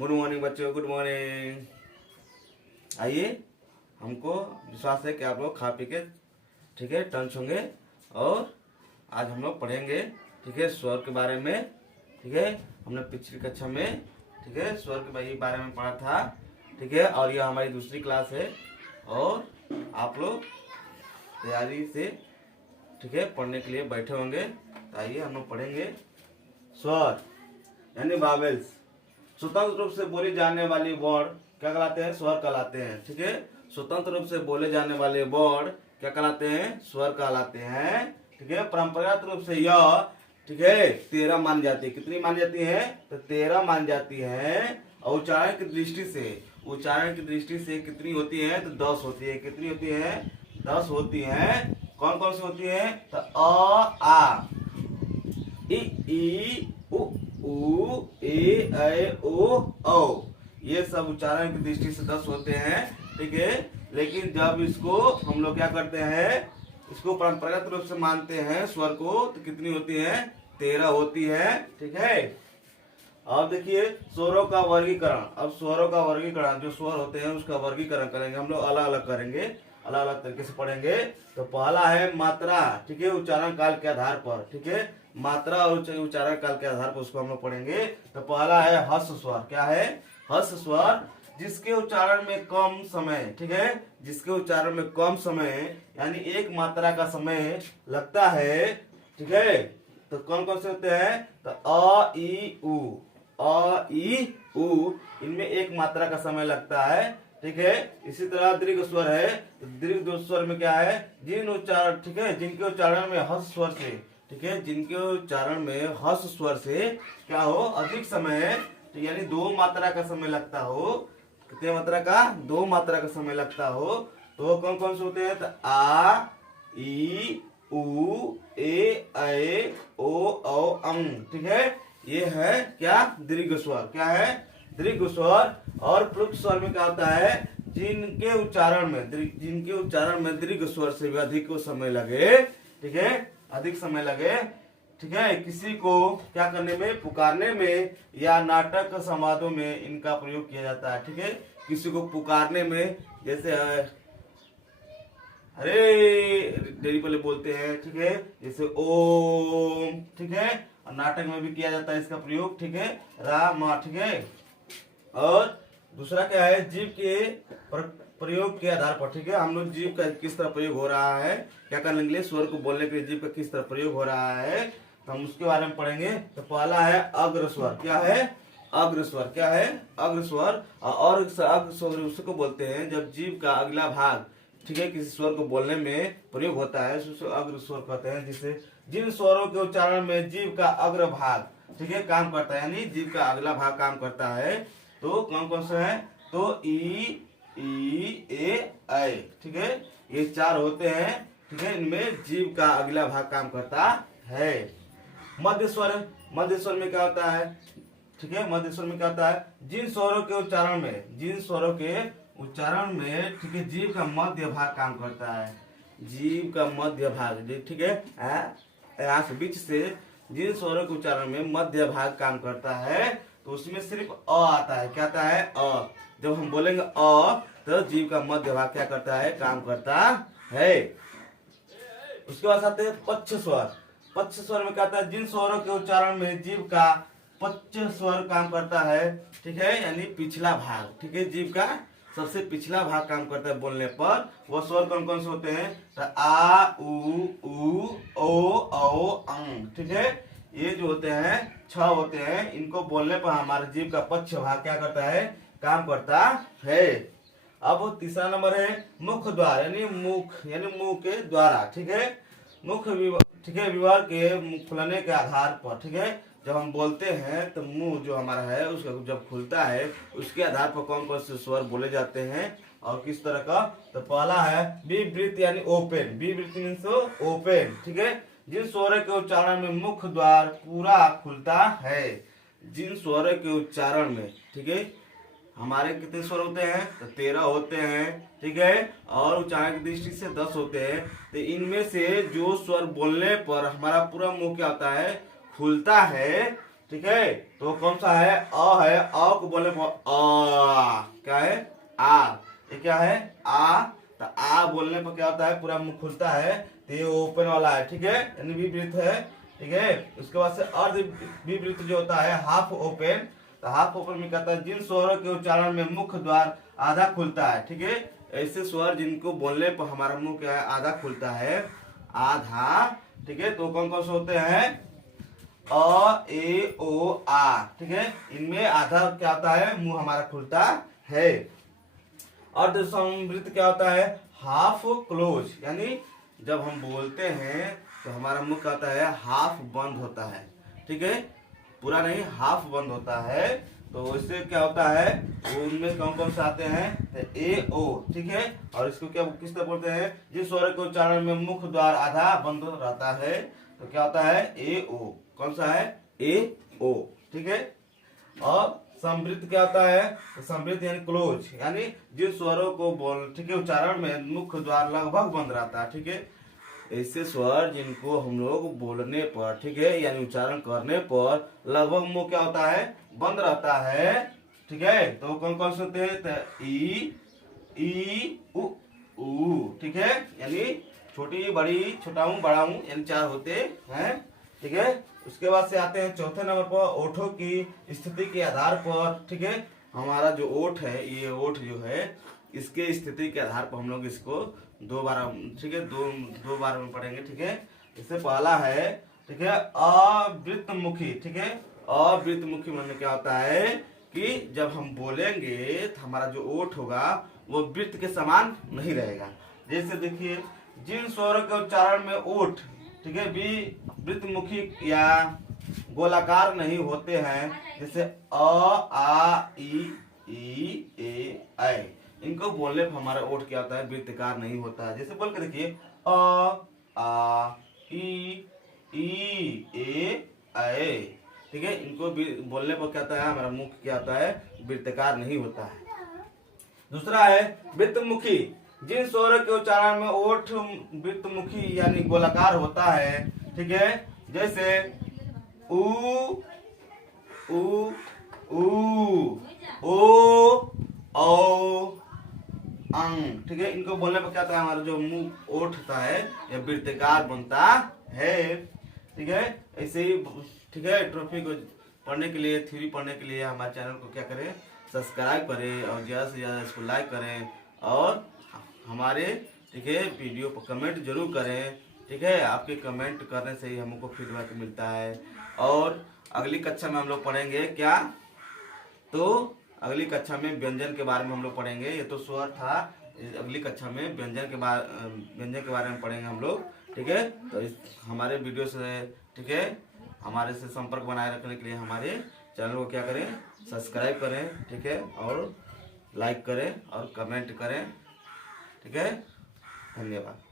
Good morning बच्चों, good morning. आइए, हमको विश्वास है कि आप लोग खा पी के ठीक है टंच होंगे। और आज हम लोग पढ़ेंगे ठीक है स्वर के बारे में। ठीक है, हमने पिछली कक्षा में ठीक है स्वर के बारे में पढ़ा था। ठीक है, और यह हमारी दूसरी क्लास है और आप लोग तैयारी से ठीक है पढ़ने के लिए बैठे होंगे। तो आइए हम लोग पढ़ेंगे स्वर यानी वावेल्स। स्वतंत्र रूप से बोली जाने वाली वर्ड क्या कहलाते हैं? स्वर कहलाते हैं। ठीक है, स्वतंत्र रूप से बोले जाने वाले वर्ड क्या कहलाते हैं? स्वर कहलाते हैं। ठीक है, परंपरागत रूप से यह ठीक है 13 मान जाती है। कितनी मान जाती है? तो 13 मान जाती है। और उच्चारण की दृष्टि से कितनी होती है? तो 10 होती है। कितनी होती है? 10 होती है। कौन कौन सी होती है? तो अ आ ई उ ऊ ए ऐ ओ औ, ये सब उच्चारण की दृष्टि से 10 होते हैं। ठीक है, लेकिन जब इसको हम लोग क्या करते हैं, इसको परंपरागत रूप से मानते हैं स्वर को, तो कितनी होती है? 13 होती है। ठीक है, अब देखिए स्वरों का वर्गीकरण। अब स्वरों का वर्गीकरण, जो स्वर होते हैं उसका वर्गीकरण करेंगे हम लोग, अलग अलग करेंगे, अलग अलग तरीके से पढ़ेंगे। तो पहला है मात्रा। ठीक है, उच्चारण काल के आधार पर। ठीक है, मात्रा और उच्चारण काल के आधार पर उसको हम लोग पढ़ेंगे। तो पहला है हस्व स्वर। क्या है? हस्व स्वर, जिसके उच्चारण में कम समय, ठीक है, जिसके उच्चारण में कम समय यानी एक मात्रा का समय लगता है। ठीक है, तो कौन कौन से होते हैं? तो अ ई उ, अ ई उ, इनमें एक मात्रा का समय लगता है। ठीक है, इसी तरह दीर्घ स्वर है। तो दीर्घ स्वर में क्या है? जिन उच्चारण ठीक है जिनके उच्चारण में हस्व स्वर से ठीक है जिनके उच्चारण में हस्व स्वर से क्या हो अधिक समय है, तो यानी 2 मात्रा का समय लगता हो। कितने मात्रा का? 2 मात्रा का समय लगता हो। तो कौन कौन से होते हैं? तो आ ई उ ए ऐ ओ औ अं। ठीक है, ये है क्या? दीर्घ स्वर। क्या है? दीर्घ स्वर। और प्लुत स्वर में क्या होता है? जिनके उच्चारण में दीर्घ स्वर से भी अधिक समय लगे। ठीक है, अधिक समय लगे। ठीक है, किसी को क्या करने में? पुकारने में या नाटक संवादों में इनका प्रयोग किया जाता है। ठीक है, किसी को पुकारने में, जैसे अरे डेरी पहले बोलते हैं। ठीक है, जैसे ओम। ठीक है, और नाटक में भी किया जाता है इसका प्रयोग। ठीक है, राम। ठीक है, और दूसरा क्या है? जीव के प्रयोग के आधार पर। ठीक है, हम लोग जीव का किस तरह प्रयोग हो रहा है, क्या करने के लिए, स्वर को बोलने के लिए जीव का किस तरह प्रयोग हो रहा है, तो हम उसके बारे में पढ़ेंगे। तो पहला है अग्र स्वर। क्या है? अग्र स्वर। क्या है? अग्र स्वर। और अग्र स्वर उसको बोलते हैं जब जीव का अगला भाग ठीक है किसी स्वर को बोलने में प्रयोग होता है, उसको अग्र स्वर कहते हैं। जिससे जिन स्वरों के उच्चारण में जीव का अग्र भाग ठीक है काम करता है, यानी जीव का अगला भाग काम करता है, तो कौन कौन से है? तो ई ए ऐ। ठीक है, ये 4 होते हैं। ठीक है, इनमें जीव का अगला भाग काम करता है। मध्य स्वर। मध्य स्वर में क्या होता है? ठीक है, मध्य स्वर में क्या होता है? जिन स्वरों के उच्चारण में ठीक है जीव का मध्य भाग काम करता है। जीव का मध्य भाग ठीक है, यहाँ से बीच से जिन स्वरों के उच्चारण में मध्य भाग काम करता है, तो उसमें सिर्फ अ आता है। क्या आता है? अ। जब हम बोलेंगे अ, तो जीव का मध्य भाग क्या करता है? काम करता है। उसके बाद आते हैं पक्ष स्वर। पक्ष स्वर में क्या आता है? जिन स्वरों के उच्चारण में जीव का पक्ष स्वर काम करता है। ठीक है, यानी पिछला भाग। ठीक है, जीव का सबसे पिछला भाग काम करता है बोलने पर। वो स्वर कौन कौन से होते हैं? तो आ उ ओ औ अं। ठीक है, ये जो होते हैं 6 होते हैं। इनको बोलने पर हमारे जीव का पक्ष भाग क्या करता है? काम करता है। अब तीसरा नंबर है मुख द्वार, यानी मुंह के द्वारा। ठीक है, मुख ठीक है विवाह के खुलने के आधार पर। ठीक है, जब हम बोलते हैं तो मुंह जो हमारा है उसका जब खुलता है, उसके आधार पर कौन कौन से स्वर बोले जाते हैं और किस तरह का। तो पहला है विवृत यानी ओपन। विवृत means open. ठीक है, जिन स्वरों के उच्चारण में मुख द्वार पूरा खुलता है। जिन स्वरों के उच्चारण में ठीक है हमारे कितने स्वर होते हैं? तो 13 होते हैं। ठीक है, और उच्चारण की दृष्टि से 10 होते हैं। तो इनमें से जो स्वर बोलने पर हमारा पूरा मुंह क्या होता है? खुलता है। ठीक है। तो कौन सा है? अ है। अ को बोलने पर आ, क्या है? आ। ये क्या है? आ। तो आ बोलने पर क्या होता है? पूरा मुंह खुलता है, तो ये ओपन वाला है, ठीक है, यानी विपरीत है, ठीक है। उसके बाद से अर्ध विपरीत जो होता है हाफ ओपन। तो हाफ ओपन में कहता है जिन स्वरों के उच्चारण में मुख्य द्वार आधा खुलता है, ठीक है। ऐसे स्वर जिनको बोलने पर हमारा मुंह क्या है? आधा खुलता है, आधा, ठीक है। तो कौन कौन से होते हैं? अ, ए, ओ, आ, ठीक है। इनमें आधा क्या होता है? मुंह हमारा खुलता है। अर्ध संवृत्त क्या होता है? हाफ क्लोज, यानी जब हम बोलते हैं तो हमारा मुंह क्या होता है? हाफ बंद होता है, ठीक है, पूरा नहीं, हाफ बंद होता है। तो इससे क्या होता है? उनमें कौन कौन से आते हैं? ए, ओ, ठीक है। और इसको क्या किस तरह बोलते हैं? जिस स्वर के उच्चारण में मुख द्वार आधा बंद रहता है तो क्या होता है? ए, ओ। कौन सा है? ए, ओ, ठीक है। और समृद्ध क्या होता है? तो समृद्ध यानी क्लोज, यानी जिन स्वरों को बोल, ठीक है, उच्चारण में मुख्य द्वार लगभग बंद रहता है, ठीक है। ऐसे स्वर जिनको हम लोग बोलने पर, ठीक है, यानी उच्चारण करने पर लगभग मुंह क्या होता है? बंद रहता है, ठीक है। तो कौन कौन से होते हैं? तो ई, उ, ठीक है, यानी छोटी बड़ी, छोटा हूँ बड़ा हूँ, यानी 4 होते हैं, ठीक है। उसके बाद से आते हैं चौथे नंबर पर ओठों की स्थिति के आधार पर, ठीक है। हमारा जो ओठ है, ये ओठ जो है, इसके स्थिति के आधार पर हम लोग इसको 2 बार, ठीक है, दो बार में पढ़ेंगे, ठीक है। इससे पहला है, ठीक है, अवृत्तमुखी, ठीक है। अवृत्तमुखी मतलब क्या होता है कि जब हम बोलेंगे तो हमारा जो ओठ होगा वो वृत्त के समान नहीं रहेगा। जैसे देखिए, जिन स्वरों के उच्चारण में ओठ, ठीक है, भी वृत्तमुखी या गोलाकार नहीं होते हैं, जैसे अ, आ, ई, ए, ऐ, इनको बोलने पर हमारा ओठ क्या होता है? वृत्तकार नहीं होता है। जैसे बोल के देखिए, अ, आ, ई, ए, ऐ, ठीक है। इनको बोलने पर क्या होता है? हमारा मुख क्या होता है? वृत्तकार नहीं होता है। दूसरा है वृत्तमुखी, जिन स्वरों के उच्चारण में ओठ वृत्तमुखी यानी गोलाकार होता है, ठीक है। जैसे उ, ओ, अंग, ठीक है। इनको बोलने पर क्या होता है? हमारा जो मुंह ओठ होता है यह वृत्तकार बनता है, ठीक है। ऐसे ही, ठीक है, ट्रॉफी को पढ़ने के लिए, थ्योरी पढ़ने के लिए हमारे चैनल को क्या करें? सब्सक्राइब करें और ज़्यादा से ज़्यादा इसको लाइक करें और हमारे, ठीक है, वीडियो पर कमेंट जरूर करें, ठीक है। आपके कमेंट करने से ही हमको फीडबैक मिलता है। और अगली कक्षा में हम लोग पढ़ेंगे क्या? तो अगली कक्षा में व्यंजन के बारे में हम लोग पढ़ेंगे। ये तो स्वर था, अगली कक्षा में व्यंजन के बारे में पढ़ेंगे हम लोग, ठीक है। तो इस हमारे वीडियो से, ठीक है, हमारे से संपर्क बनाए रखने के लिए हमारे चैनल को क्या करें? सब्सक्राइब करें, ठीक है, और लाइक करें और कमेंट करें, ठीक है। धन्यवाद।